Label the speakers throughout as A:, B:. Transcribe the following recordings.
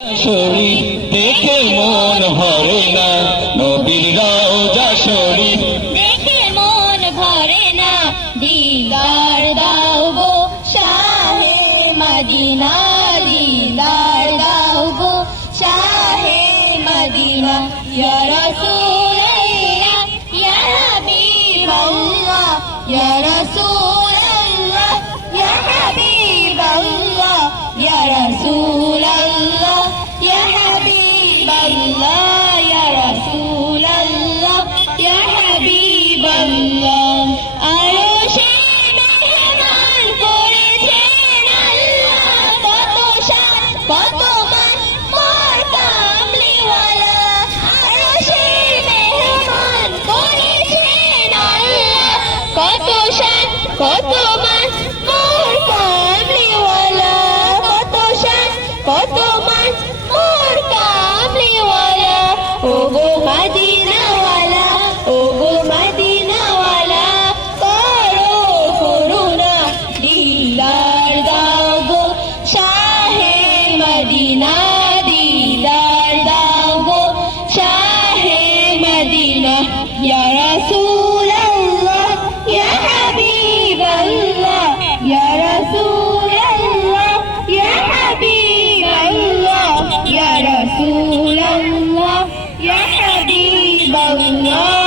A: শরীফ দেখে মন ভরে না, নবীর
B: দেখে মন ভরে না, দিদার দাও গো শাহে মদিনা, দিদার দাও গো শাহে মদিনা। ইয়া রাসূলুল্লাহ, ইয়া হাবিবাল্লাহ, ইয়া রাসূলুল্লাহ। কত মান মোর কামলিওয়ালা কত শান কত মান মোর কামলিওয়ালা ও গো মদিনাওয়ালা হাবিবাল্লাহ ইয়া রাসূলুল্লাহ ইয়া হাবিবাল্লাহ ইয়া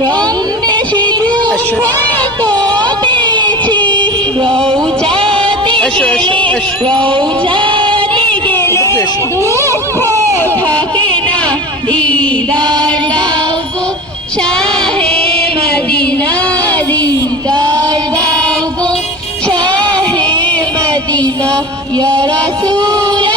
B: কম বেশি দুঃখ তো পেয়েছি। রৌজাতে গেলে। রৌজাতে গেলে। দুঃখ থাকে না। দিদার দাও গো শাহে মদিনা দিদার দাও গো শাহে মদিনা। ইয়া রাসূলুল্লাহ।